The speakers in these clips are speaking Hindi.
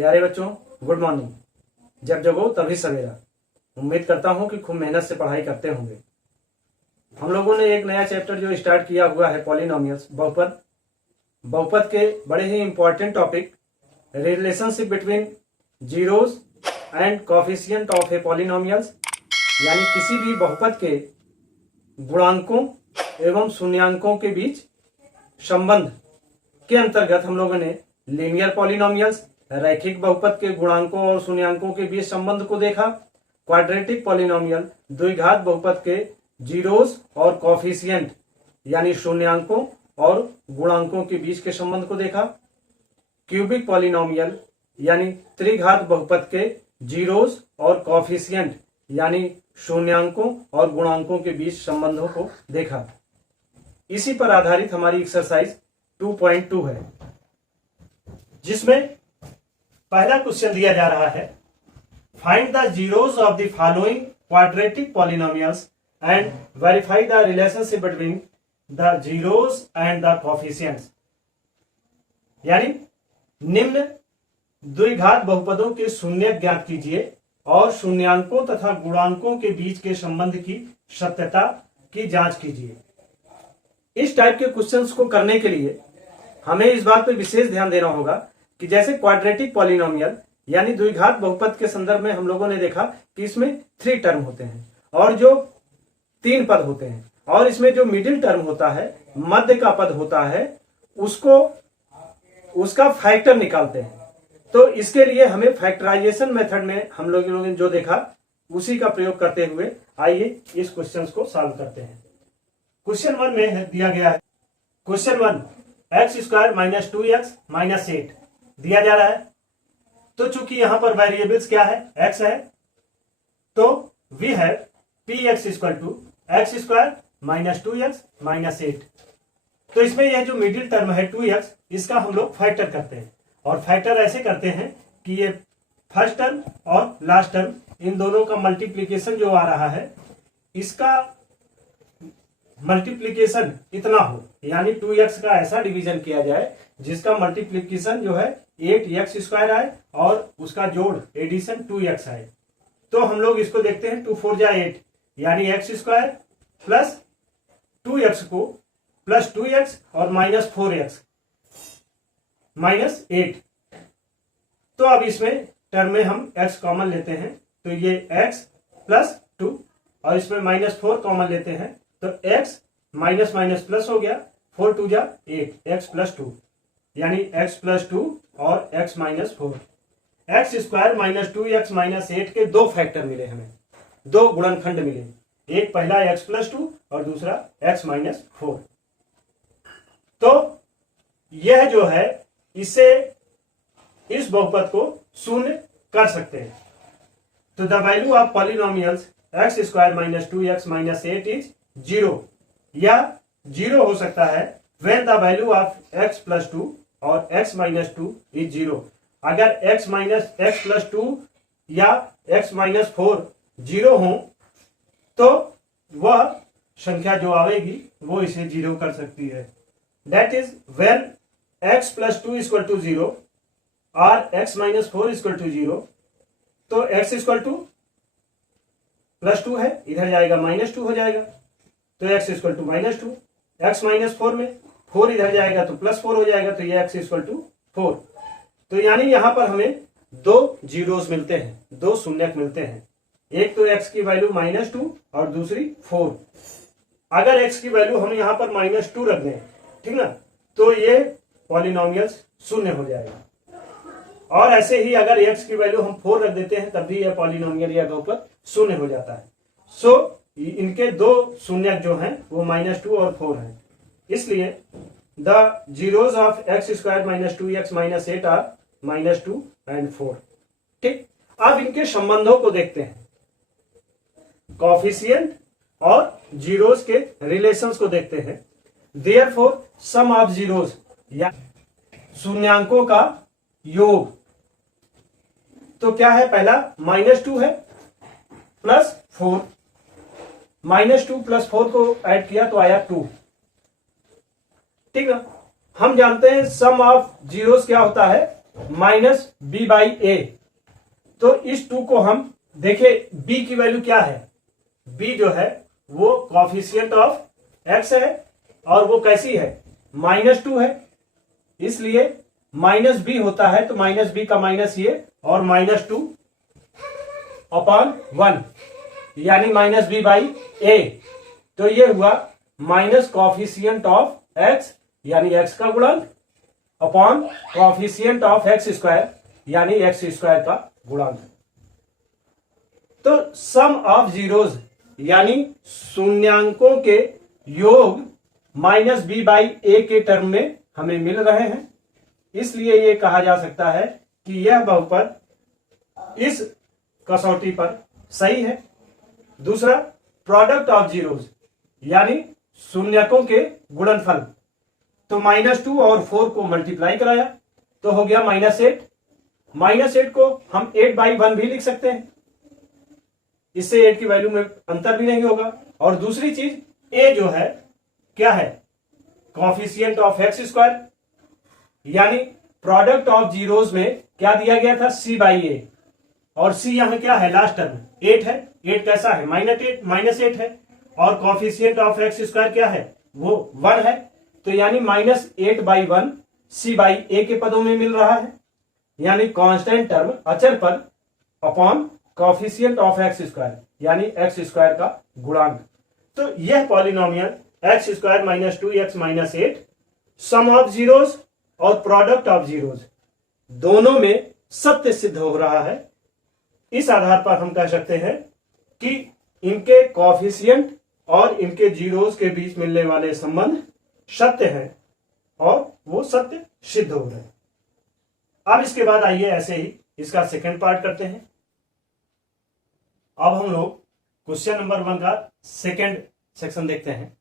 प्यारे बच्चों, गुड मॉर्निंग। जब जगो तभी सवेरा। उम्मीद करता हूं कि खूब मेहनत से पढ़ाई करते होंगे। हम लोगों ने एक नया चैप्टर जो स्टार्ट किया हुआ है पॉलिनोमियल्स, बहुपद। बहुपद के बड़े ही important topic relationship between zeros and coefficient of a polynomials, यानी किसी भी बहुपद के गुणांकों एवं शून्यांकों के बीच संबंध के अंतर्गत हम लोगों ने लीनियर पॉलिनोमियल्स, रैखिक बहुपद के गुणांकों और शून्यांकों के बीच संबंध को देखा। क्वाड्रेटिक पॉलिनोमियल, द्विघात बहुपद के जीरोस और कोफिशिएंट यानी शून्यांकों और गुणांकों के बीच के संबंध को देखा। क्यूबिक पॉलिनोमियल यानी त्रिघात बहुपद के जीरोस और कोफिशिएंट यानी शून्यांकों और गुणांकों के बीच संबंधों को देखा। इसी पर आधारित हमारी एक्सरसाइज 2.2 है, जिसमें पहला क्वेश्चन दिया जा रहा है, find the zeros of the following quadratic polynomials and verify the relationship between the zeros and the coefficients. यानी निम्न द्विघात बहुपदों के शून्य ज्ञात कीजिए और शून्यांकों तथा गुणांकों के बीच के संबंध की सत्यता की जांच कीजिए। इस टाइप के क्वेश्चंस को करने के लिए हमें इस बात पर विशेष ध्यान देना होगा कि जैसे क्वाड्रेटिक पॉलिनोमियल यानी द्विघात बहुपद के संदर्भ में हम लोगों ने देखा कि इसमें 3 टर्म होते हैं और जो 3 पद होते हैं, और इसमें जो मिडिल टर्म होता है, मध्य का पद होता है, उसका फैक्टर निकालते हैं। तो इसके लिए हमें फैक्टराइजेशन मेथड में हम लोगों ने जो देखा उसी का प्रयोग करते हुए आइए इस क्वेश्चन को सॉल्व करते हैं। क्वेश्चन 1 में दिया गया है, क्वेश्चन 1 x² - 2x - 8 दिया जा रहा है। तो चूंकि यहां पर वेरिएबल्स क्या है, x है, तो we have px = x² - 2x - 8। तो इसमें यह जो मिडिल टर्म है 2x, इसका हम लोग फैक्टर करते हैं, और फैक्टर ऐसे करते हैं कि ये फर्स्ट टर्म और लास्ट टर्म इन दोनों का मल्टीप्लीकेशन जो आ रहा है, इसका मल्टीप्लीकेशन इतना हो, यानी 2x का ऐसा डिवीजन किया जाए जिसका मल्टीप्लीकेशन जो है 8x² आए और उसका जोड़ एडिशन 2x आए। तो हम लोग इसको देखते हैं 2 4 जा 8, यानी x² प्लस 2x को प्लस 2x और माइनस 4x माइनस 8। तो अब इसमें टर्म में हम x कॉमन लेते हैं, तो ये x प्लस 2, और इसमें -4 कॉमन लेते हैं, तो x माइनस माइनस प्लस हो गया, 4 2 जा 8, x प्लस 2, यानी x प्लस 2 और x माइनस 4। x² - 2x - 8 के 2 फैक्टर मिले हमें, 2 गुणनखंड मिले, एक पहला x प्लस 2 और दूसरा x माइनस 4। तो यह जो है, इसे इस बहुपद को शून्य कर सकते हैं। तो the value of polynomials x² - 2x - 8 is 0, या 0 हो सकता है when the value of x plus 2 और x minus 2 is 0। अगर x plus 2 या x minus 4 0 हो, तो वह संख्या जो आवेगी वो इसे 0 कर सकती है। That is when x plus 2 is equal to 0 और x minus 4 is equal to 0, तो x is equal to plus 2 है, इधर जाएगा -2 हो जाएगा, तो x is equal to -2। x minus 4 में 4 इधर जाएगा तो +4 हो जाएगा, तो ये x is equal to 4। तो यानी यहां पर हमें 2 जीरोस मिलते हैं, 2 शून्यक मिलते हैं। एक तो x की वैल्यू -2 और दूसरी 4। अगर x की वैल्यू हम यहां पर -2 रख दें, ठीक ना, तो ये पॉलिनोमियल्स शून्य हो जाएगा। और ऐसे ही अगर x की वैल्यू हम 4 रख देते हैं, तब भी यह पॉलिनोमियल या बहुपद शून्य हो जाता है। सो इनके 2 शून्यक जो हैं वो -2 और 4 हैं। इसलिए the zeros of x² - 2x - 8 are -2 and 4। ठीक, अब इनके संबंधों को देखते हैं, कोफिशिएंट और जीरोस के रिलेशंस को देखते हैं। देयरफॉर सम ऑफ जीरोस या शून्यांकों का योग, तो क्या है, पहला -2 है प्लस 4, -2 प्लस 4 को ऐड किया तो आया 2। ठीक है, हम जानते हैं सम ऑफ जीरोस क्या होता है, माइनस बी बाई ए। तो इस 2 को हम देखें, b की वैल्यू क्या है, b जो है वो कॉफिशिएंट ऑफ x है और वो कैसी है, -2 है, इसलिए माइनस बी होता है, तो माइनस बी का माइनस ये और -2 अपॉन 1 यानी माइनस बी बाई ए। तो ये हुआ माइनस कॉफिशिएंट ऑफ x यानी x का गुणक upon coefficient of x square यानी x स्क्वायर का गुणक। तो सम ऑफ जीरोज यानी शून्यांकों के योग माइनस बी बाई ए के टर्म में हमें मिल रहे हैं, इसलिए यह कहा जा सकता है कि यह बहुपद इस कसौटी पर सही है। दूसरा, प्रोडक्ट ऑफ जीरोज यानी शून्यकों के गुणनफल, तो -2 और 4 को मल्टीप्लाई कराया तो हो गया -8। -8 को हम 8/1 भी लिख सकते हैं, इससे 8 की वैल्यू में अंतर भी नहीं होगा। और दूसरी चीज, a जो है क्या है, कॉफिशिएंट ऑफ x स्क्वायर यानी प्रोडक्ट ऑफ जीरोज में क्या दिया गया था, c बाई ए, और c यहां क्या है, लास्ट टर्म 8 है। 8 कैसा है, -8 है, और कॉफिशिएंट ऑफ x स्क्वायर क्या है, वो 1 है, तो यानी -8/1 c बाई ए के पदों में मिल रहा है, यानी कांस्टेंट टर्म अचर पद upon coefficient of x square यानी x स्क्वायर का गुणांक। तो यह polynomial x square -2x -8 sum of zeros और प्रोडक्ट ऑफ जीरोज दोनों में सत्य सिद्ध हो रहा है। इस आधार पर हम कह सकते हैं कि इनके कॉफिशिएंट और इनके जीरोज के बीच मिलने वाले संबंध सत्य हैं और वो सत्य सिद्ध हो रहे हैं। अब इसके बाद आइए ऐसे ही इसका सेकंड पार्ट करते हैं। अब हम लोग क्वेश्चन नंबर 1 का सेकंड सेक्शन देखते हैं।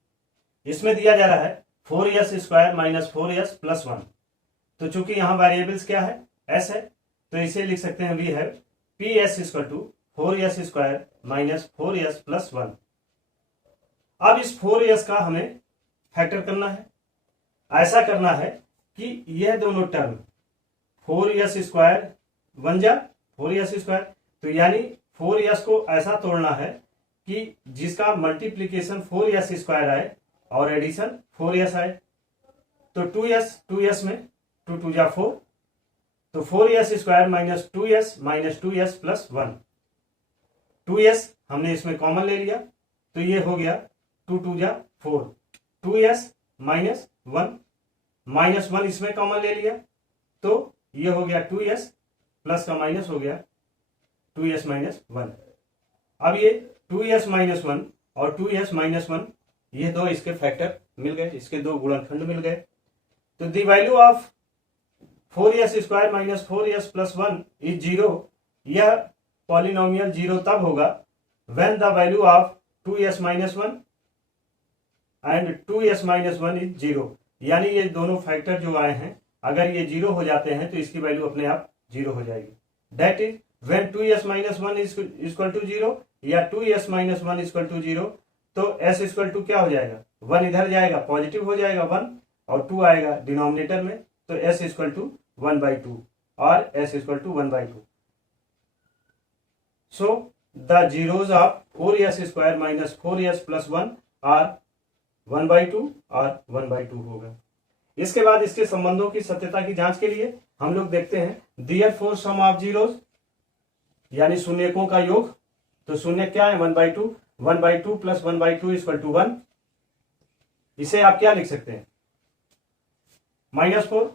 इसमें दिया जा रहा है 4s स्क्वायर -4s + 1। तो चूंकि यहां वेरिएबल्स क्या है, s है, तो इसे लिख सकते हैं we have ps = 4s square -4s + 1। अब इस 4s का हमें फैक्टर करना है। ऐसा करना है कि यह दोनों टर्म 4s स्क्वायर बन जा 4s स्क्वायर, तो यानी 4s को ऐसा तोड़ना है कि जिसका मल्टीप्लीकेशन 4s स्क्वायर आए और एडिशन 4s आए। तो 2s में 2 2 जा 4, तो 4s स्क्वायर -2s + 1। 2s हमने इसमें कॉमन ले लिया, तो ये हो गया 2 2 जा 4, 2s -1 -1 इसमें कॉमन ले लिया, तो ये हो गया 2s प्लस का माइनस हो गया 2s -1। अब ये 2s -1 और 2s -1 ये दो इसके फैक्टर मिल गए, इसके दो गुणनखंड मिल गए। तो the value of 4s square -4s + 1 is 0। यह पॉलिनोमियल 0 तब होगा when the value of 2s -1 and 2s -1 is 0। यानी ये दोनों फैक्टर जो आए हैं, अगर ये 0 हो जाते हैं तो इसकी वैल्यू अपने आप 0 हो जाएगी। That is when 2s -1 equal to 0 या 2s -1 इक्वल टू 0, तो s इक्वल टू क्या हो जाएगा, 1 इधर जाएगा, पॉजिटिव हो जाएगा 1, और 2 आएगा डिनोमिनेटर में, तो s इक्वल टू 1/2 और s equal to 1/2। So the zeros of 4s square -4s + 1 are 1/2 और 1/2 होगा। इसके बाद इसके संबंधों की सत्यता की जांच के लिए हम लोग देखते हैं देयरफॉर सम ऑफ जीरोज यानी शून्यकों का योग। तो शून्य क्या है, 1/2, 1/2 + 1/2 = 1। इसे आप क्या लिख सकते हैं, -4,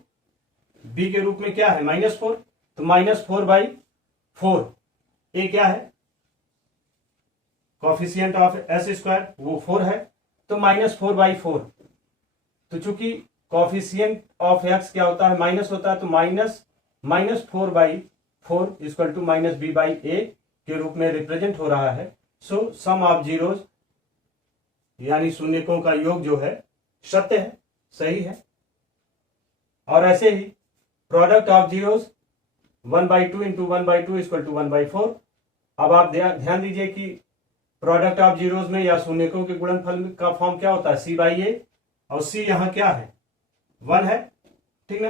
b के रूप में क्या है -4, तो -4/4। ए क्या है, कॉफिशिएंट ऑफ s स्क्वायर वो 4 है, तो -4/4। तो चूंकि कॉफिशिएंट ऑफ x क्या होता है, माइनस होता है, तो -4/4 = -b/a के रूप में रिप्रेजेंट हो रहा है। सो सम ऑफ जीरोज यानी शून्यकों का योग जो है सत्य है, सही है। और ऐसे ही प्रोडक्ट ऑफ जीरोज 1/2 × 1/2 = 1/4। अब आप ध्यान दीजिए कि प्रोडक्ट ऑफ जीरोज में या शून्यकों के गुणनफल का फॉर्म क्या होता है, c/a, और c यहां क्या है, 1 है, ठीक ना।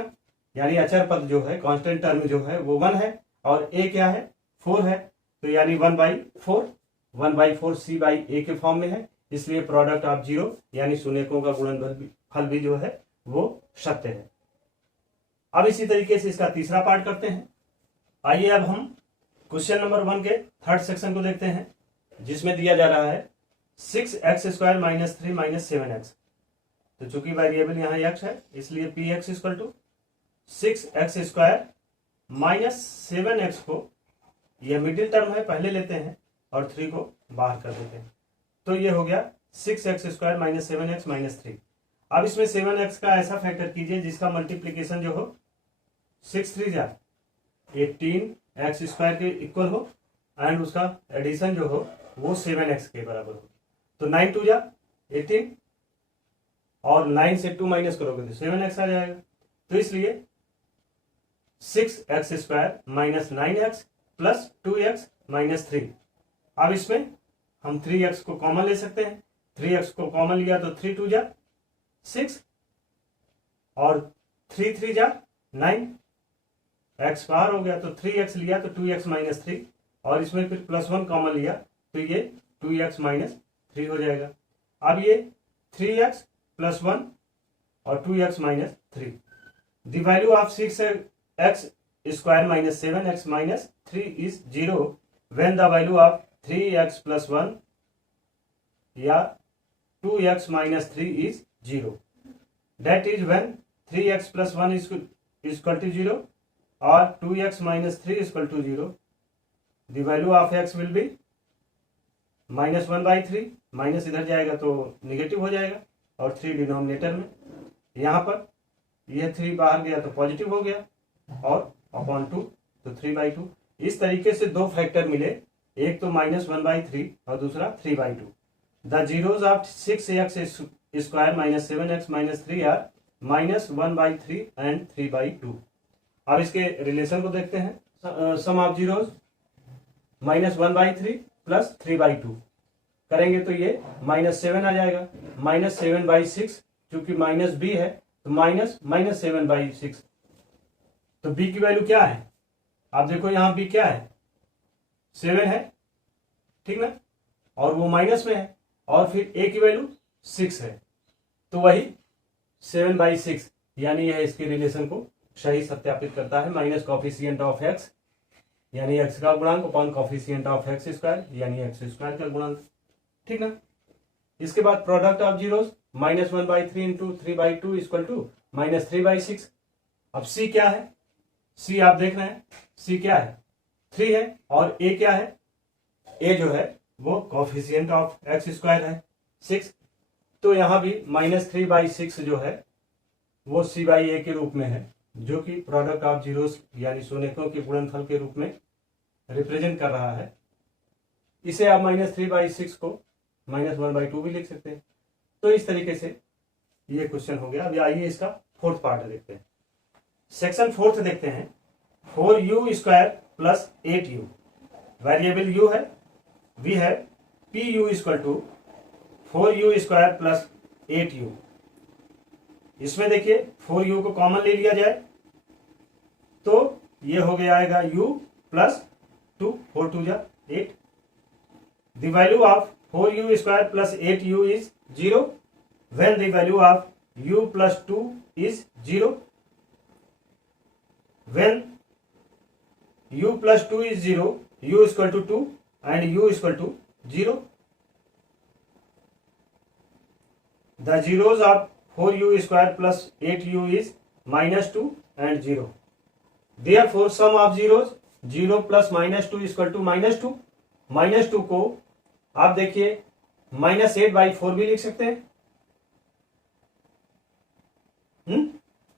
यानी अचर पद जो है, कांस्टेंट टर्म जो है वो 1 है, और ए क्या है, 4 है, तो यानी 1/4 c/a के फॉर्म में है, इसलिए प्रोडक्ट ऑफ जीरो यानी शून्यकों का गुणनफल भी जो है वो सत्य है। अब इसी तरीके से इसका तीसरा पार्ट करते हैं। आइए अब हम क्वेश्चन नंबर 1 के थर्ड सेक्शन को देखते हैं, जिसमें दिया जा रहा है 6x² - 3 - 7x। तो चूंकि वेरिएबल यहाँ x है, इसलिए px = 6x² - 7x को, यह मिडिल टर्म है, पहले लेते हैं और 3 को बाहर कर देते हैं, तो ये हो गया 6x² - 7x - 3। अब इसमें 7x का ऐसा फैक्टर कीजिए जिसका मल्टीप्लीकेशन जो हो 6 3 जा 18x² के इक्वल हो, एंड उसका एडिशन जो हो वो 7x के बराबर हो। तो 9 2 जा 18, और 9 से 2 माइनस करोगे तो 7x आ जाएगा। तो इसलिए 6x² - 9x + 2x - 3। अब इसमें हम 3x को कॉमन ले सकते हैं, 3x को कॉमन लिया तो 3 2 जा 6, और 3 3 जा 9, x बाहर हो गया तो 3x लिया तो 2x - 3, और इसमें फिर +1 कॉमन लिया तो ये 2x - 3 हो जाएगा। अब ये 3x + 1 और 2x - 3, the value of 6x² - 7x - 3 is 0 when the value of 3x + 1 या 2x - 3 is 0, that is when 3x + 1 is equal to 0 or 2x - 3 is equal to 0, the value of x will be -1/3, minus इधर जाएगा तो निगेटिव हो जाएगा, और 3 डिनोमिनेटर में, यहाँ पर यह 3 बाहर गया तो पॉजिटिव हो गया, और अपॉन 2 तो 3/2। इस तरीके से दो फैक्टर मिले, एक तो -1/3 और दूसरा 3/2। The zeros of 6x² - 7x - 3 are -1/3 and 3/2। अब इसके रिलेशन को देखते हैं। सम ऑफ जीरोज -1/3 + 3/2 करेंगे तो ये -7 आ जाएगा, -7/6, चूंकि -b है तो -7/6। तो b की वैल्यू क्या है, आप देखो यहाँ b क्या है, 7 है, ठीक ना, और वो माइनस में है, और फिर a की वैल्यू 6 है, तो वही 7/6, यानी यह इसके रिलेशन को सही सत्यापित करता है। माइनस कॉफिशिएंट ऑफ x यानी x का गुणांक अपॉन कॉफिशिएंट ऑफ x² यानी x² का गुणांक, ठीक ना। इसके बाद प्रोडक्ट ऑफ जीरोस -1/3 × 3/2 = -3/6। अब c क्या है, c आप देख रहे हैं, c क्या है, 3 है, और a क्या है, a जो है वो कॉफिशिएंट ऑफ x² है 6, तो यहां भी -3/6 जो है वो c/a के रूप में है, जो कि प्रोडक्ट ऑफ जीरोस यानी शून्यकों के गुणनफल के रूप में रिप्रेजेंट कर रहा है। इसे आप -3/6 को -1/2 भी लिख सकते हैं। तो इस तरीके से ये क्वेश्चन हो गया। अभी आइए इसका फोर्थ पार्ट देखते हैं। सेक्शन फोर्थ देखते हैं। 4u² + 8u, वेरिएबल u है, वी है pu = 4u² + 8u। इसमें देखिए 4u को कॉमन ले लिया जाए तो ये हो गया आएगा u + 2, 4 2 जा 8। The value of 4u² + 8u is 0 when the value of u + 2 is 0, when u + 2 is 0, u = 2 and u = 0. The zeros of 4u² + 8u is -2 and 0. Therefore sum of zeros 0 + -2 = -2। -2 को आप देखिए -8/4 भी लिख सकते हैं।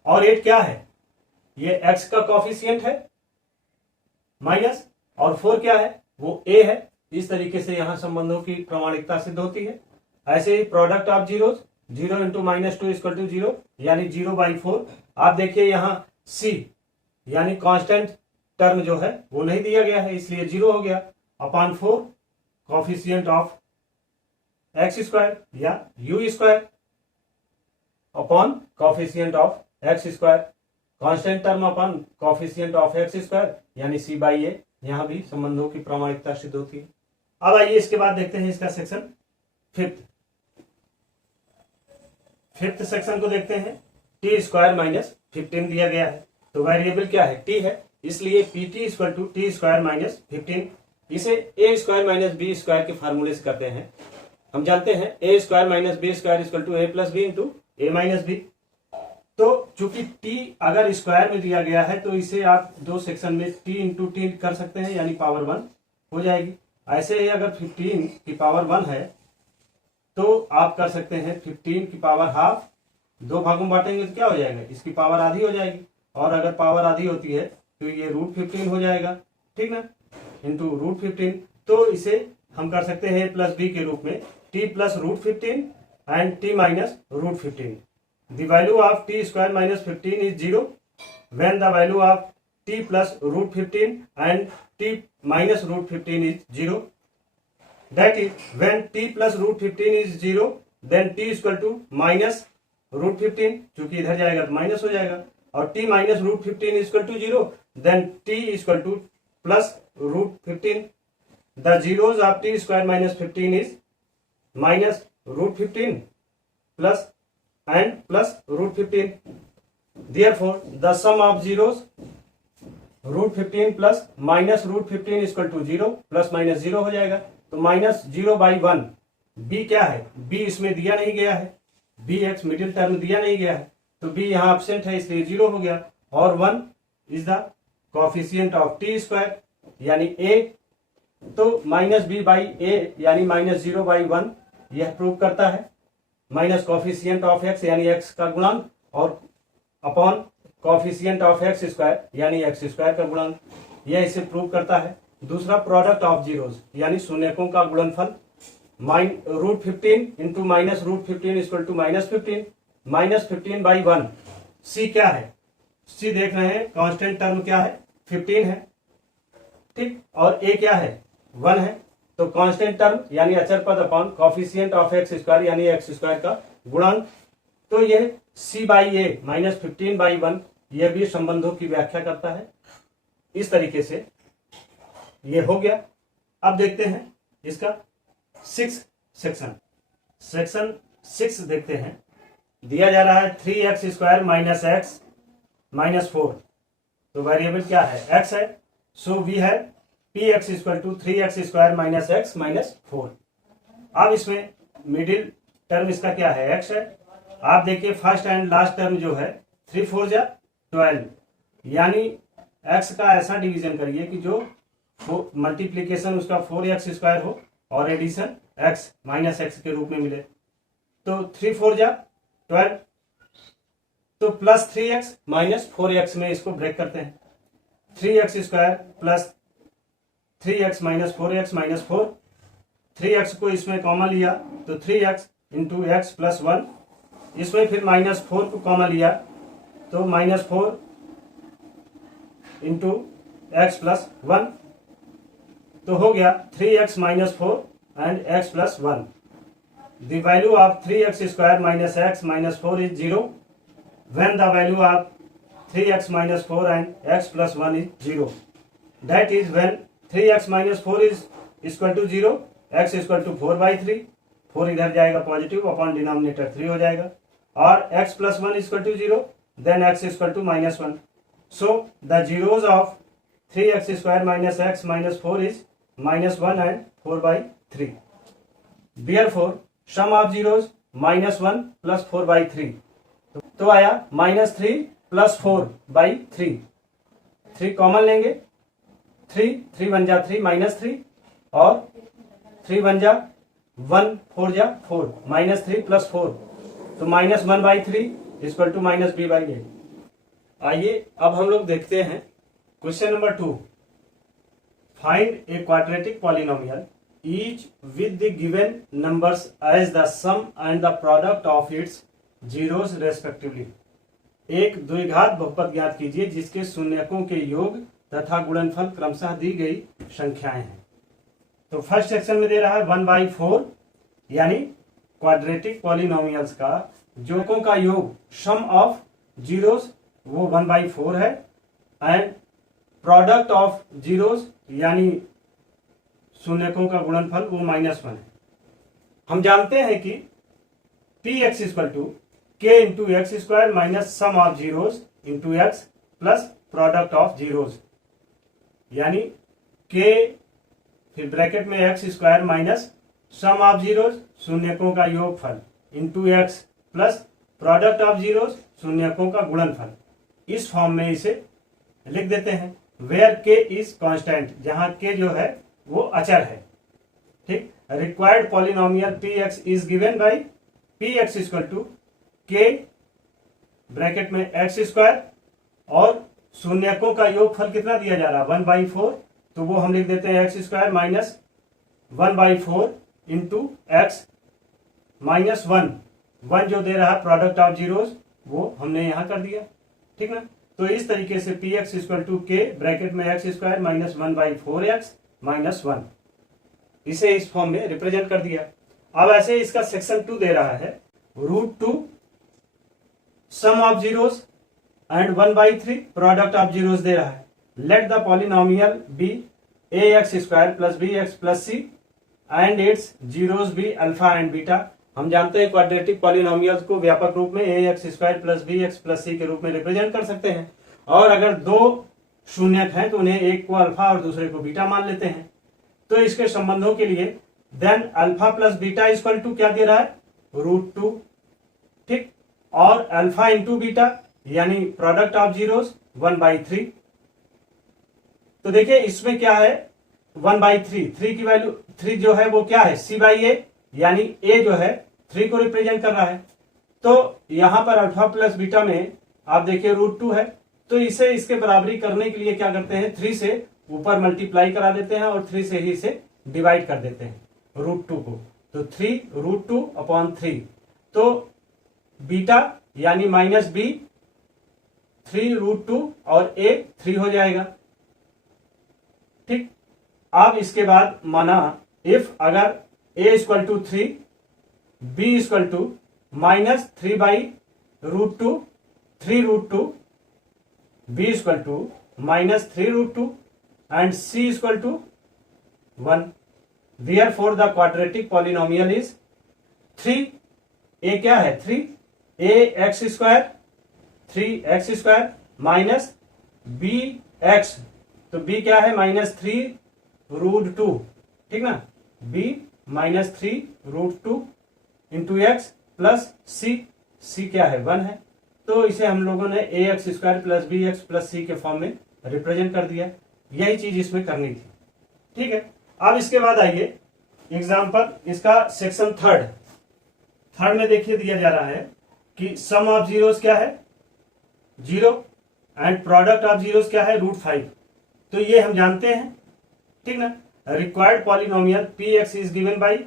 और 8 क्या है, ये x का कॉफिशिएंट है माइनस, और 4 क्या है, वो a है। इस तरीके से यहां संबंधों की प्रामाणिकता सिद्ध होती है। ऐसे ही प्रोडक्ट ऑफ जीरोस 0 × -2 = 0, यानी 0/4। आप देखिए यहाँ c यानी कांस्टेंट टर्म जो है वो नहीं दिया गया है, इसलिए 0 हो गया, अपॉन 4 कॉफिशिएंट ऑफ x² या u² upon coefficient of x²। Constant term upon coefficient of x square यानी सी बाई ए, यहां भी संबंधों की प्रामाणिकता सिद्ध होती है। अब आइए इसके बाद देखते हैं इसका सेक्शन फिफ्थ सेक्शन को देखते हैं। टी स्क्वायर माइनस 15 दिया गया है, तो वेरिएबल क्या है, टी है, इसलिए P T equal to T square minus 15। इसे A square minus B square के फार्मूले से करते हैं। हम जानते हैं A square minus B square equal to A plus B into A minus B. तो चूंकि टी अगर स्क्वायर में दिया गया है तो इसे आप दो सेक्शन में टी इंटू टी कर सकते हैं, यानी पावर 1 हो जाएगी। ऐसे ही अगर 15 की पावर 1 है तो आप कर सकते हैं 15 की पावर हाफ, दो भागों में बांटेंगे तो क्या हो जाएगा, इसकी पावर आधी हो जाएगी, और अगर पावर आधी होती है तो ये √15 हो जाएगा, ठीक ना, इंटू √15। तो इसे हम कर सकते हैं प्लस बी के रूप में, t plus √15 and t minus √15। The value of t square minus 15 is 0 when the value of t plus √15 and t minus √15 is 0। That is when t plus √15 is 0 then t equal to minus √15, चूंकि इधर जाएगा तो माइनस हो जाएगा, और t minus √15 equal to 0 then t equal to plus √15। The zeros of t square minus 15 is minus √15 plus and plus √15. Therefore, the sum of zeros √15 plus minus √15 is equal to 0, plus minus 0 हो जाएगा, तो माइनस 0/1। b क्या है, b इसमें दिया नहीं गया है, b x मिडिल टर्म दिया नहीं गया है, तो b यहाँ एब्सेंट है इसलिए 0 हो गया, और 1 is the coefficient of t square यानी a। तो माइनस b/a यानी माइनस 0/1 यह प्रूव करता है, माइनस कॉफिशिएंट ऑफ एक्स यानी एक्स का गुणांक, और upon coefficient of x square यानी एक्स स्क्वायर का गुणांक, यह इसे प्रूव करता है। दूसरा प्रोडक्ट ऑफ जीरोज यानी शून्यकों का गुणनफल, √15 into minus √15 equal to minus 15, minus 15/1। C क्या है, सी देख रहे हैं कांस्टेंट टर्म क्या है, 15 है, ठीक, और ए क्या है, 1 है, तो कांस्टेंट टर्म यानी अचर पद upon coefficient of x square यानी एक्स स्क्वायर का गुणांक, तो यह c/a माइनस 15/1 यह भी संबंधों की व्याख्या करता है। इस तरीके से ये हो गया। अब देखते हैं इसका 6 सेक्शन 6 देखते हैं। दिया जा रहा है 3x square minus x minus 4, तो वेरिएबल क्या है, x है, सो वी है px equal to 3x square minus x minus 4। अब इसमें मिडिल टर्म इसका क्या है, x है। आप देखिए फर्स्ट एंड लास्ट टर्म जो है 3 4 जा 12, यानी x का ऐसा डिवीजन करिए कि जो मल्टीप्लीकेशन उसका 4x स्क्वायर हो और एडिशन x माइनस x के रूप में मिले। तो 3 4 जा 12, तो प्लस 3x माइनस 4x में इसको ब्रेक करते हैं, 3x square plus 3x minus 4x minus 4, 3x को इसमें कॉमन लिया तो 3x इंटू एक्स प्लस 1, इसमें फिर माइनस 4 को कॉमन लिया तो माइनस 4 इंटू एक्स प्लस 1, तो हो गया 3x minus 4 and x plus 1। The value of 3x square minus x minus 4 is 0 when the value of 3x minus 4 and x plus 1 is 0। That is when 3x minus 4 is equal to 0, x equal to 4/3, 4 इधर जाएगा पॉजिटिव अपॉन डिनोमिनेटर 3 हो जाएगा, और x plus 1 equal to 0, then x equal to minus 1। So the zeros of 3x square minus x minus 4 is minus 1 and 4/3। Therefore sum of zeros minus 1 plus 4/3, तो आया माइनस 3 प्लस 4/3, 3 कॉमन लेंगे, 3 1 जा 3 माइनस 3, और 3 1 जा 1 4 जा 4, माइनस 3 प्लस 4, तो minus 1/3 equal to minus b/8। आइए अब हम लोग देखते हैं question number 2। Find a quadratic polynomial each with the given numbers as the sum and the product of its zeros respectively. एक द्विघात बहुपद ज्ञात कीजिए जिसके शून्यकों के योग तथा गुणनफल क्रमशः दी गई संख्याएं हैं। तो फर्स्ट सेक्शन में दे रहा है 1/4 यानी क्वाड्रेटिक पॉलिनोमियल्स का जोकों का योग सम ऑफ जीरोस वो 1/4 है एंड प्रोडक्ट ऑफ जीरोस यानी शून्यकों का गुणनफल वो -1 है। हम जानते हैं कि P x equal to K into X square minus sum of zeros into X plus product of zeros, यानी के फिर ब्रैकेट में x square minus sum of zeros शून्यकों का योगफल into X plus product of zeros शून्यकों का गुणनफल। इस फॉर्म में इसे लिख देते हैं वेयर के इज कांस्टेंट, जहां के जो है वो अचर है। ठीक, required polynomial p x is given by p x equal to k bracket में एक्स स्क्वायर और शून्यकों का योगफल कितना दिया जा रहा है 1/4, तो वो हम लिख देते हैं x square minus 1/4 into x minus 1 जो दे रहा है प्रोडक्ट ऑफ जीरोस वो हमने यहां कर दिया। ठीक ना, तो इस तरीके से P x equal to k bracket में x square minus 1/4 x minus 1, इसे इस फॉर्म में रिप्रेजेंट कर दिया। अब ऐसे इसका सेक्शन 2 दे रहा है √2 sum of zeros and 1/3 product of zeros दे रहा है। Let the polynomial be A X square plus B X plus C and its zeros be alpha and beta. हम जानते हैं क्वाड्रेटिक पॉलिनोमियल्स को व्यापक रूप में A X square plus B X plus C के रूप में रिप्रेजेंट कर सकते हैं, और अगर दो शून्यक हैं तो उन्हें एक को अल्फा और दूसरे को बीटा मान लेते हैं। तो इसके संबंधों के लिए then alpha plus beta equal to क्या दे रहा है √2। ठीक, और अल्फा इंटू बीटा यानी प्रोडक्ट ऑफ जीरोस 1/3। तो देखिए इसमें क्या है 1/3, 3 की वैल्यू 3 जो है वो क्या है c/a, यानी a जो है 3 को रिप्रेजेंट कर रहा है। तो यहां पर अल्फा प्लस बीटा में आप देखिए √2 है, तो इसे इसके बराबरी करने के लिए क्या करते हैं 3 से ऊपर मल्टीप्लाई करा देते हैं और 3 से ही इसे डिवाइड कर देते हैं √2 को। तो 3 √2/3, तो बीटा यानी माइनस बी 3 √2 और a 3 हो जाएगा। ठीक, अब इसके बाद माना इफ अगर a equal to 3 b equal to minus 3/√2 3√2 b equal to minus 3√2 and c equal to 1। Therefore the quadratic polynomial is 3 a क्या है 3 a x square 3x square minus b x, तो b क्या है -3√2। ठीक ना, b -3√2 into X plus c क्या है 1 है। तो इसे हम लोगों ने A X square plus B X plus C के फॉर्म में रिप्रेजेंट कर दिया। यही चीज इसमें करनी थी। ठीक है, अब इसके बाद आइए एग्जाम्पल इसका सेक्शन थर्ड में देखिए दिया जा रहा है कि सम ऑफ जीरोस क्या है 0 एंड प्रोडक्ट ऑफ जीरोस क्या है √5। तो ये हम जानते हैं। ठीक ना, required polynomial p x is given by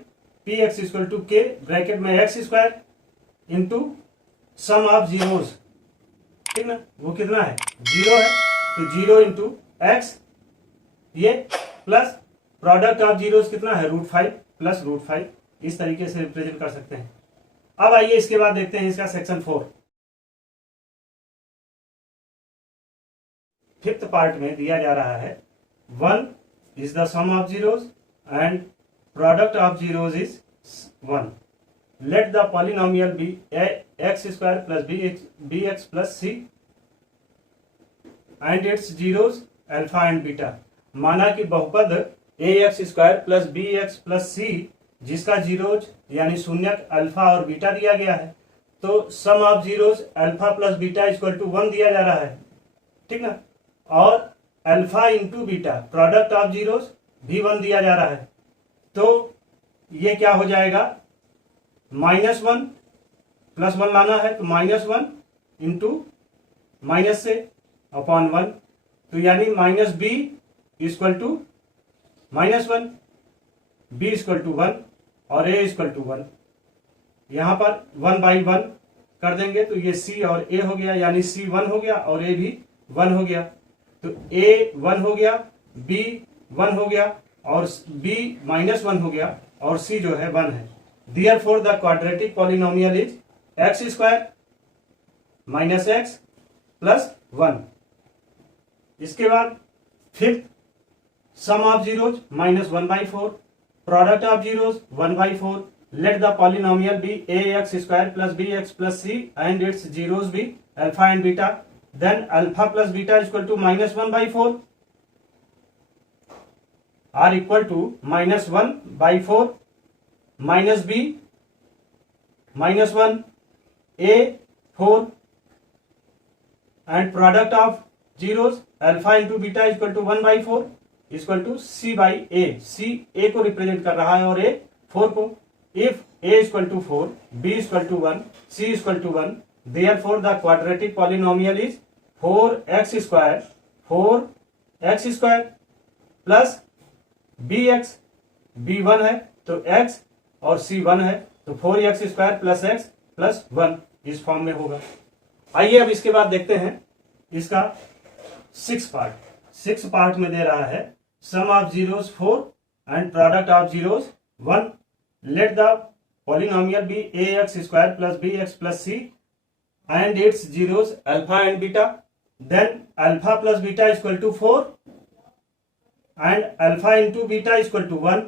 p x equal to k bracket में x square into sum of zeros. ठीक ना, वो कितना है 0 है, तो 0 इंटू एक्स ये प्लस प्रोडक्ट ऑफ जीरोस कितना है √5 प्लस √5, इस तरीके से रिप्रेजेंट कर सकते हैं। अब आइए इसके बाद देखते हैं इसका सेक्शन 4। फिफ्थ पार्ट में दिया जा रहा है 1 is the sum of zeros and product of zeros is 1. Let the polynomial be x square plus bx plus c and its zeros alpha and beta। माना कि बहुपद ax square plus bx plus c जिसका जीरोज यानी शून्यक अल्फा और बीटा दिया गया है, तो sum of zeros alpha plus beta equal to 1 दिया जा रहा है। ठीक ना, और alpha into beta product of zeros भी 1 दिया जा रहा है। तो ये क्या हो जाएगा -1 प्लस 1 लाना है, तो -1 इंटू माइनस से अपॉन 1, तो यानी -b equal to -1, b equal to 1 और a इक्वल टू 1। यहां पर 1/1 कर देंगे तो ये c और a हो गया, यानी c 1 हो गया और a भी 1 हो गया। तो a 1 हो गया, b 1 हो गया और b -1 हो गया और c जो है 1 है। Therefore the quadratic polynomial is x square minus x plus 1। इसके बाद fifth, sum of zeros -1/4, product of zeros 1/4, let the polynomial be ax² plus bx plus c and its zeros be alpha and beta, then alpha plus beta is equal to -1/4 are equal to -1/4 minus b -1 a 4 and product of zeros alpha into beta is equal to 1/4 is equal to c by a। c a को रिप्रेजेंट कर रहा है और a 4 को। if a is equal to 4, b is equal to 1, c is equal to 1, therefore the quadratic polynomial is 4x square plus bx, b 1 है तो x और c 1 है तो 4x square plus x plus 1 इस फॉर्म में होगा। आइए अब इसके बाद देखते हैं इसका 6 पार्ट में दे रहा है sum of zeros 4 and product of zeros 1, let the polynomial be ax² plus bx plus c and its zeros alpha and beta, then alpha plus beta is equal to 4 and alpha into beta is equal to 1,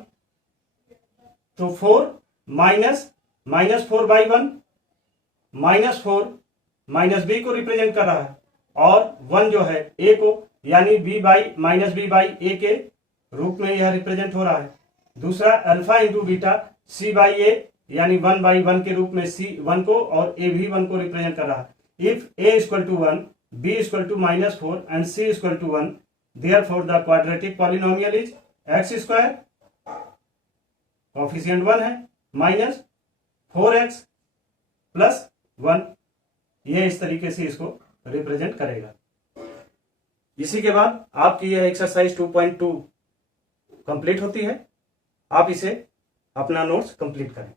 तो 4 minus -4/1 -4 माइनस b को रिप्रेजेंट कर रहा है और 1 जो है a को यानी b by a के रूप में यह रिप्रेजेंट हो रहा है। दूसरा alpha into beta c by a यानी 1/1 के रूप में c 1 को और a भी 1 को रिप्रेजेंट कर रहा है। If a equal to 1, b equal to -4 and c equal to 1, therefore the quadratic polynomial is x², coefficient 1 है, माइनस 4x प्लस 1। ये इस तरीके से इसको रिप्रेजेंट करेगा। इसी के बाद आपकी यह एक्सरसाइज 2.2 कंप्लीट होती है। आप इसे अपना नोट्स कंप्लीट करें।